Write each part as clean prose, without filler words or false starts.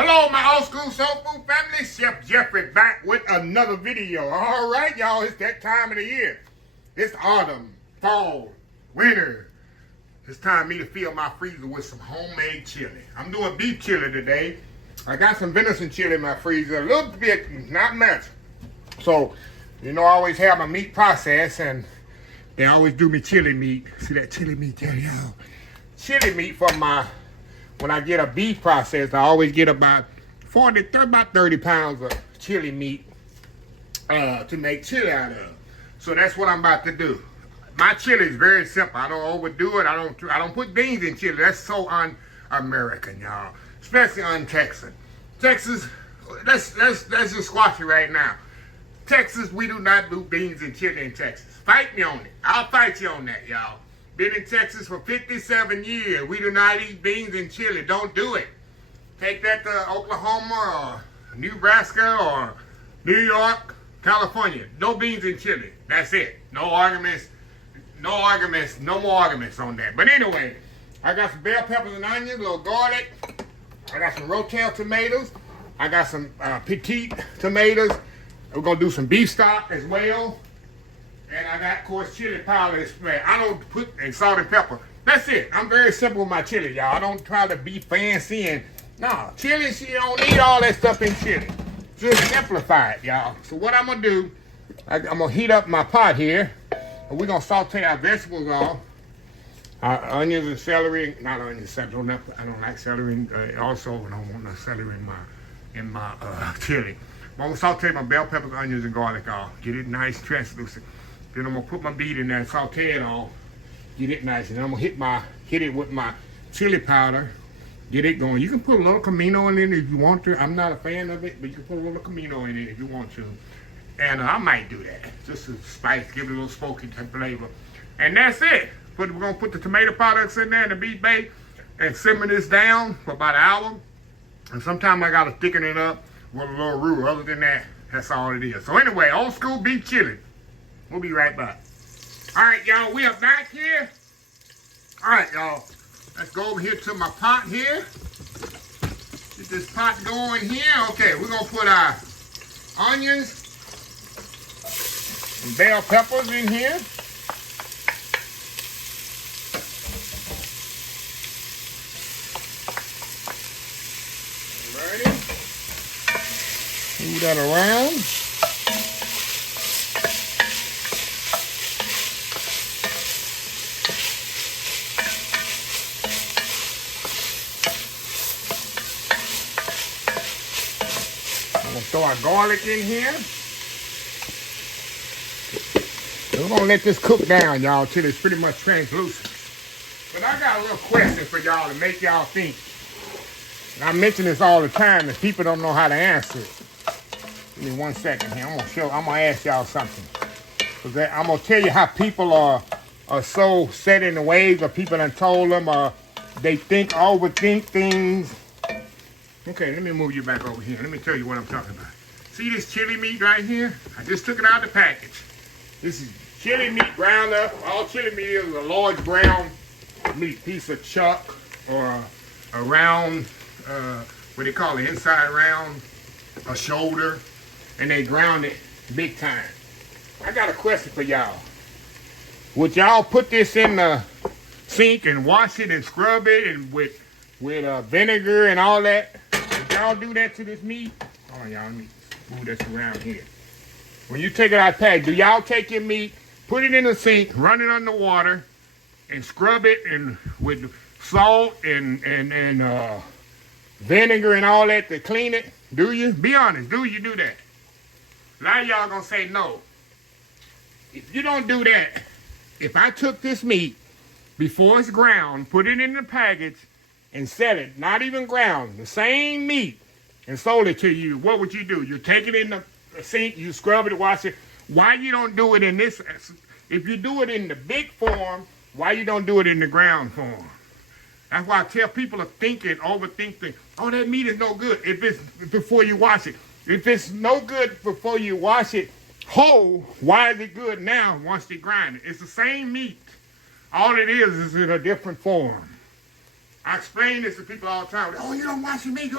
Hello, my old school soul food family. Chef Jeffrey back with another video. All right, y'all, it's that time of the year. It's autumn, fall, winter. It's time for me to fill my freezer with some homemade chili. I'm doing beef chili today. I got some venison chili in my freezer, a little bit, not much. So, you know, I always have my meat processed, and they always do me chili meat. See that chili meat there, y'all? Chili meat from when I get a beef processed, I always get about 30 pounds of chili meat to make chili out of. So that's what I'm about to do. My chili is very simple. I don't overdo it. I don't put beans in chili. That's so un-American, y'all. Especially un-Texan. Texas, let's just squash it right now. Texas, we do not do beans and chili in Texas. Fight me on it. I'll fight you on that, y'all. Been in Texas for 57 years. We do not eat beans and chili. Don't do it. Take that to Oklahoma or Nebraska or New York, California. No beans and chili. That's it. No arguments. No arguments. No more arguments on that. But anyway, I got some bell peppers and onions, a little garlic. I got some rotel tomatoes. I got some petite tomatoes. We're going to do some beef stock as well. And I got, of course, chili powder and spray. I don't put, and salt and pepper. That's it. I'm very simple with my chili, y'all. I don't try to be fancy and, no. Chili, you don't need all that stuff in chili. Just simplify it, y'all. So what I'm going to do, I'm going to heat up my pot here. And we're going to saute our vegetables off. Our onions and celery. Not onions, celery. I don't like celery. Also, I don't want no celery in my chili. I'm going to saute my bell peppers, onions, and garlic off. Get it nice, translucent. Then I'm going to put my meat in there and saute it all. Get it nice. And I'm going to hit it with my chili powder. Get it going. You can put a little Camino in it if you want to. I'm not a fan of it, but you can put a little Camino in it if you want to. And I might do that. Just to spice, give it a little smoky type flavor. And that's it. We're going to put the tomato products in there and the beef bake and simmer this down for about an hour. And sometimes I got to thicken it up with a little roux. Other than that, that's all it is. So anyway, old school beef chili. We'll be right back. All right, y'all, we are back here. All right, y'all, let's go over here to my pot here. Get this pot going here. Okay, we're going to put our onions and bell peppers in here. Ready? Move that around. Throw our garlic in here. We're going to let this cook down, y'all, till it's pretty much translucent. But I got a little question for y'all to make y'all think. And I mention this all the time, and people don't know how to answer it. Give me 1 second here. I'm going to ask y'all something. I'm going to tell you how people are so set in the ways, or people done told them, they overthink things. Okay, let me move you back over here. Let me tell you what I'm talking about. See this chili meat right here? I just took it out of the package. This is chili meat ground up. All chili meat is a large brown meat, piece of chuck or a round, what they call it, inside round, a shoulder, and they ground it big time. I got a question for y'all. Would y'all put this in the sink and wash it and scrub it and with vinegar and all that? Y'all do that to this meat? Oh, y'all, let me move this around here. When you take it out of the pack, do y'all take your meat, put it in the sink, run it under water, and scrub it with salt and vinegar and all that to clean it? Do you? Be honest. Do you do that? A lot of y'all gonna say no. If you don't do that, if I took this meat before it's ground, put it in the package, and sell it, not even ground, the same meat, and sold it to you, what would you do? You take it in the sink, you scrub it, wash it. Why you don't do it in this? If you do it in the big form, why you don't do it in the ground form? That's why I tell people to overthink things. Oh, that meat is no good if it's before you wash it. If it's no good before you wash it whole, why is it good now once you grind it? It's the same meat. All it is in a different form. I explain this to people all the time. Oh, you don't wash your meat.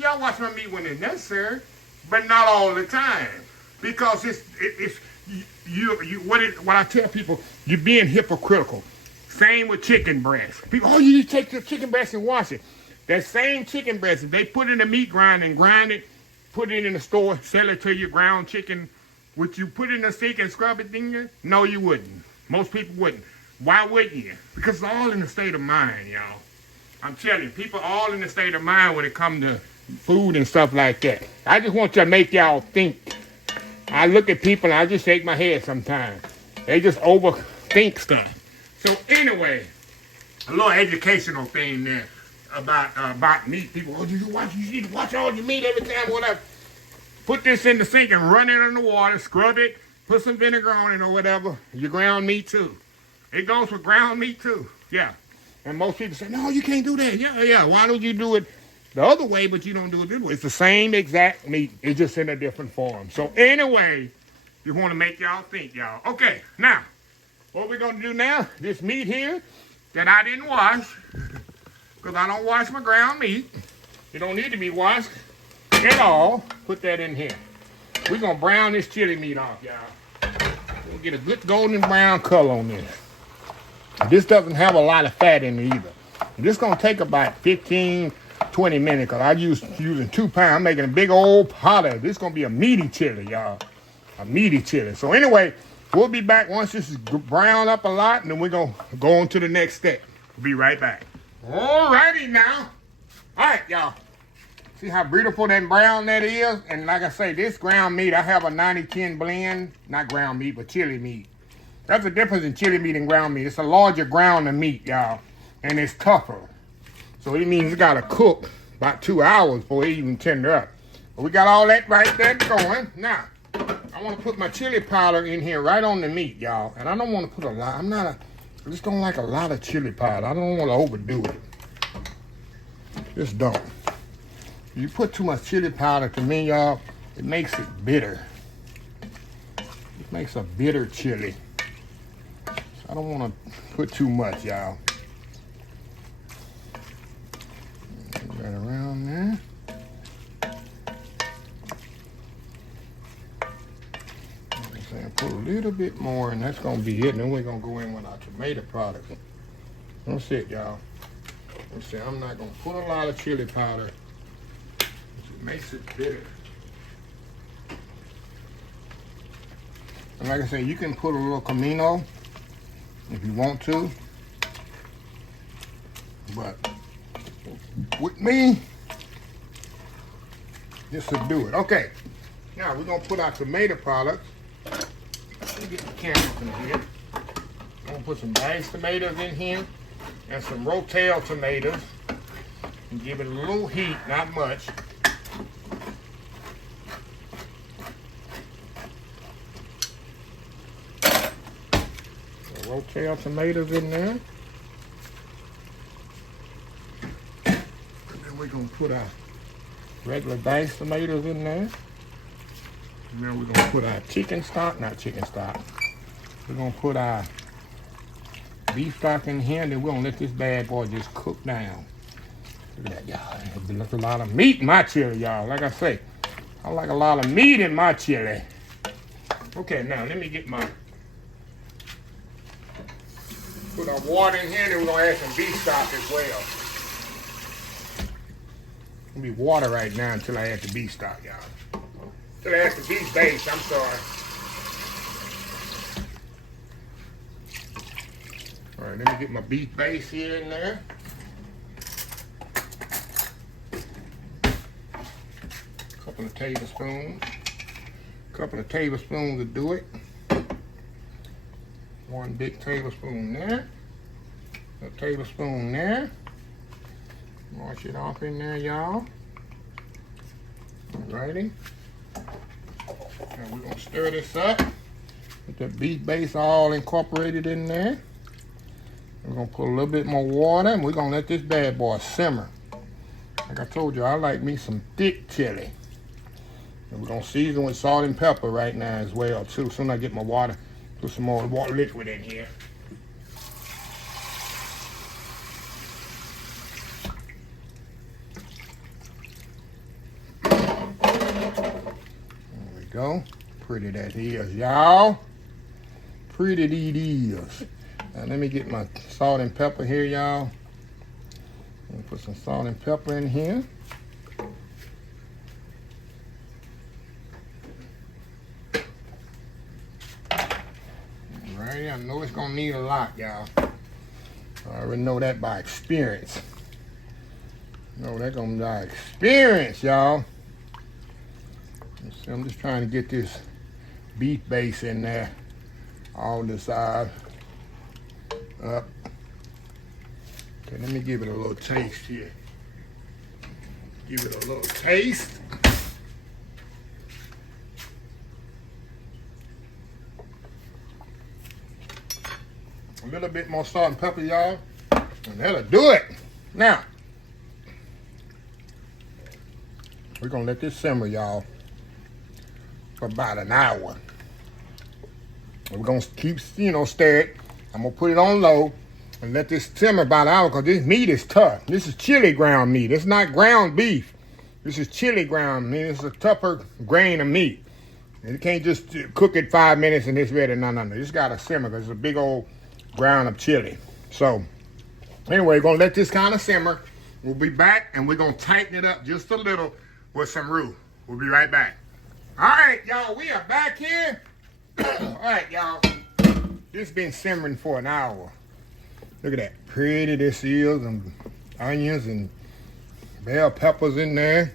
Yeah, I wash my meat when it's necessary, but not all the time. Because what I tell people, you're being hypocritical. Same with chicken breast. People, oh, you need to take the chicken breast and wash it. That same chicken breast, if they put it in a meat grinder and grind it, put it in the store, sell it to you, ground chicken, would you put it in a sink and scrub it in there? No, you wouldn't. Most people wouldn't. Why wouldn't you? Because it's all in the state of mind, y'all. I'm telling you, people are all in the state of mind when it comes to food and stuff like that. I just want you to make y'all think. I look at people and I just shake my head sometimes. They just overthink stuff. So anyway, a little educational thing there about meat. People, oh, you need to watch all your meat every time, whatever. Put this in the sink and run it in the water, scrub it, put some vinegar on it or whatever. Your ground meat too. It goes with ground meat too. Yeah. And most people say, no, you can't do that. Yeah. Why don't you do it the other way, but you don't do it this way? It's the same exact meat. It's just in a different form. So anyway, you want to make y'all think, y'all. Okay, now, what we're going to do now, this meat here that I didn't wash, because I don't wash my ground meat. It don't need to be washed at all. Put that in here. We're going to brown this chili meat off, y'all. We'll get a good golden brown color on this. This doesn't have a lot of fat in it either. This is going to take about 15, 20 minutes, because I'm using 2 pounds. I'm making a big old pot of it. This is going to be a meaty chili, y'all. A meaty chili. So anyway, we'll be back once this is browned up a lot, and then we're going to go on to the next step. We'll be right back. Alrighty now. Alright, y'all. See how beautiful that brown that is? And like I say, this ground meat, I have a 90-10 blend. Not ground meat, but chili meat. That's the difference in chili meat and ground meat. It's a larger ground of meat, y'all. And it's tougher. So it means it's got to cook about 2 hours before it even tender up. But we got all that right there going. Now, I want to put my chili powder in here right on the meat, y'all. And I don't want to put a lot. I just don't like a lot of chili powder. I don't want to overdo it. Just don't. You put too much chili powder, to me, y'all, it makes it bitter. It makes a bitter chili. So I don't want to put too much, y'all. Right around there. Put a little bit more, and that's going to be it. And then we're going to go in with our tomato product. That's it, y'all. Let's see, I'm not going to put a lot of chili powder. It makes it bitter. And like I said, you can put a little comino if you want to. But with me, this will do it. Okay, now we're going to put our tomato product. Let me get the camera from here. I'm going to put some diced tomatoes in here and some rotel tomatoes and give it a little heat, not much. Rotel tomatoes in there. And then we're going to put our regular diced tomatoes in there. And then we're going to put our chicken stock, not chicken stock. We're going to put our beef stock in here, and then we're going to let this bad boy just cook down. Look at that, y'all. There's a lot of meat in my chili, y'all. Like I say, I like a lot of meat in my chili. Okay, now let me get my... Put our water in here, and then we're going to add some beef stock as well. It's going to be water right now until I add the beef stock, y'all. Until I add the beef base, I'm sorry. All right, let me get my beef base here in there. Couple of tablespoons. Couple of tablespoons to do it. 1 big tablespoon there. A tablespoon there. Wash it off in there, y'all. Alrighty. Now we're gonna stir this up. Get the beef base all incorporated in there. We're gonna put a little bit more water, and we're gonna let this bad boy simmer. Like I told you, I like me some thick chili. And we're gonna season with salt and pepper right now as well too. As soon as I get my water, put some more water liquid in here. go. Pretty that is, y'all. Pretty it is. Now let me get my salt and pepper here, y'all. Put some salt and pepper in here. Alright, I know it's gonna need a lot, y'all. I already know that by experience. No, that's gonna be by experience, y'all. See, I'm just trying to get this beef base in there. All the side up. Okay, let me give it a little taste here. Give it a little taste. A little bit more salt and pepper, y'all, and that'll do it. Now, we're gonna let this simmer, y'all, for about an hour. We're gonna keep, stir it. I'm gonna put it on low and let this simmer about an hour because this meat is tough. This is chili ground meat. It's not ground beef. This is chili ground meat. It's a tougher grain of meat. And you can't just cook it 5 minutes and it's ready. No. It's gotta simmer because it's a big old ground of chili. So, anyway, we're gonna let this kind of simmer. We'll be back and we're gonna tighten it up just a little with some roux. We'll be right back. All right, y'all, we are back here. All right, y'all. This has been simmering for an hour. Look at that. Pretty this is, and onions and bell peppers in there.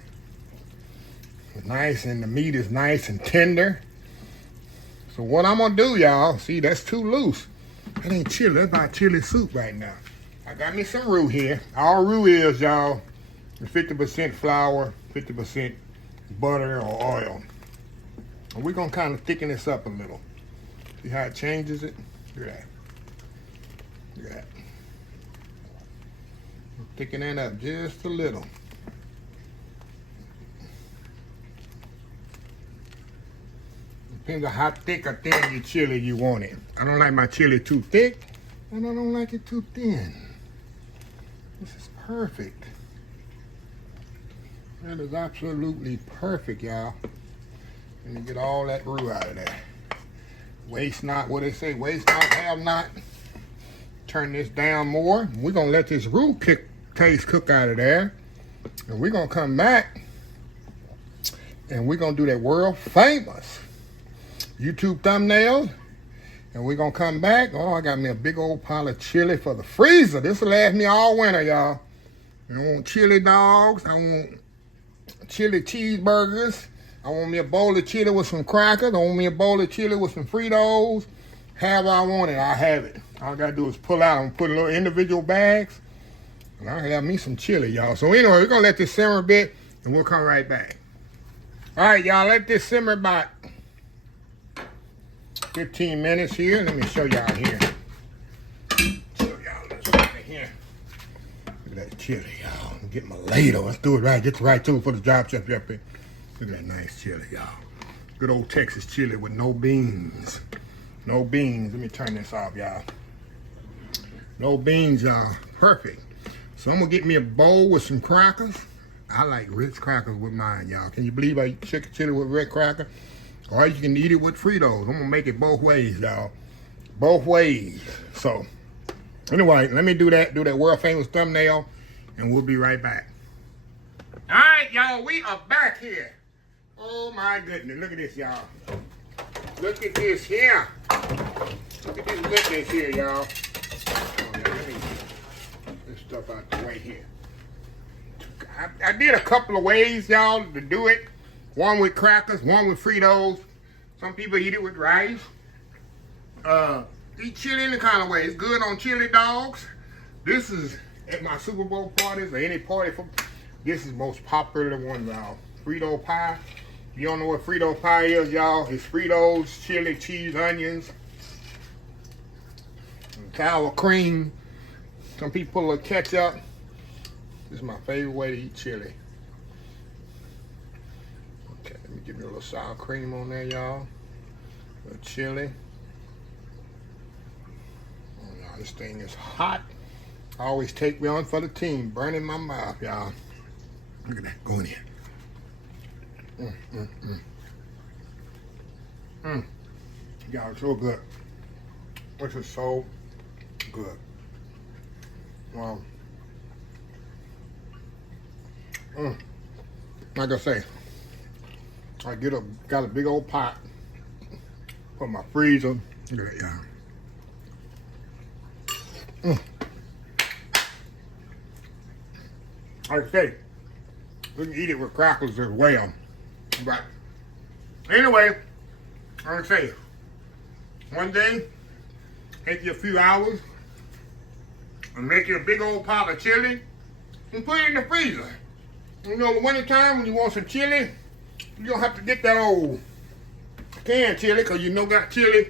It's nice, and the meat is nice and tender. So what I'm gonna do, y'all, see, that's too loose. That ain't chili, that's about chili soup right now. I got me some roux here. All roux is, y'all, 50% flour, 50% butter or oil. And we're gonna kind of thicken this up a little. See how it changes it? Look at that. Look at that. Thicken that up just a little. Depends on how thick or thin your chili you want it. I don't like my chili too thick, and I don't like it too thin. This is perfect. That is absolutely perfect, y'all. Let me get all that roux out of there. Waste not, what they say, waste not, have not. Turn this down more. We're gonna let this roux taste cook out of there. And we're gonna come back and we're gonna do that world famous YouTube thumbnail. And we're gonna come back. Oh, I got me a big old pile of chili for the freezer. This will last me all winter, y'all. I want chili dogs. I want chili cheeseburgers. I want me a bowl of chili with some crackers. I want me a bowl of chili with some Fritos. However I want it, I have it. All I gotta do is pull out and put a little individual bags. And I'll have me some chili, y'all. So anyway, we're gonna let this simmer a bit and we'll come right back. All right, y'all, let this simmer about 15 minutes here. Let me show y'all here. Show y'all this right here. Look at that chili, y'all. Get my ladle. Let's do it right. Get the right tool for the job chef up here. Look at that nice chili, y'all. Good old Texas chili with no beans. No beans. Let me turn this off, y'all. No beans, y'all. Perfect. So I'm gonna get me a bowl with some crackers. I like Ritz crackers with mine, y'all. Can you believe I eat chicken chili with red cracker? Or you can eat it with Fritos. I'm gonna make it both ways, y'all. Both ways. So, anyway, let me do that world famous thumbnail, and we'll be right back. All right, y'all, we are back here. Oh my goodness, look at this, y'all. Look at this here. Look at this here, y'all. Oh, yeah, let me get this stuff out the way here. I did a couple of ways, y'all, to do it. One with crackers, one with Fritos. Some people eat it with rice. Eat chili any kind of way. It's good on chili dogs. This is at my Super Bowl parties or any party. This is the most popular one, y'all. Frito pie. If you don't know what Frito pie is, y'all, it's Fritos, chili, cheese, onions, sour cream. Some people put a little ketchup. This is my favorite way to eat chili. Okay, let me give me a little sour cream on there, y'all. A little chili. Oh, y'all, this thing is hot. Always take me on for the team. Burning my mouth, y'all. Look at that, going in. Y'all, so good. This is so good. Wow. Like I say, I got a big old pot for my freezer. Look at that, y'all. Like I say, we can eat it with crackers as well. But anyway, like I say, one day, take you a few hours and make you a big old pot of chili and put it in the freezer. You know, the winter time when you want some chili, you don't have to get that old canned chili because you know got chili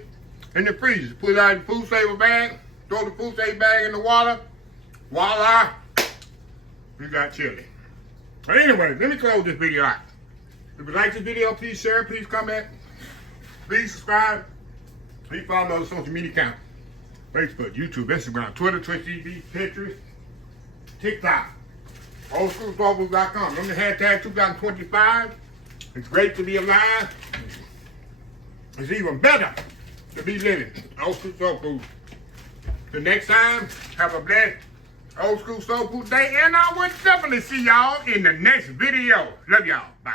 in the freezer. Put it out in the food saver bag, throw the food saver bag in the water, voila, you got chili. But anyway, let me close this video out. If you like this video, please share, please comment, please subscribe, please follow me on social media accounts. Facebook, YouTube, Instagram, Twitter, Twitch TV, Pinterest, TikTok, oldschoolsoulfood.com. Remember the hashtag 2025. It's great to be alive. It's even better to be living. Old School Soul Food. Till next time, have a blessed Old School Soul Food day. And I will definitely see y'all in the next video. Love y'all. Bye.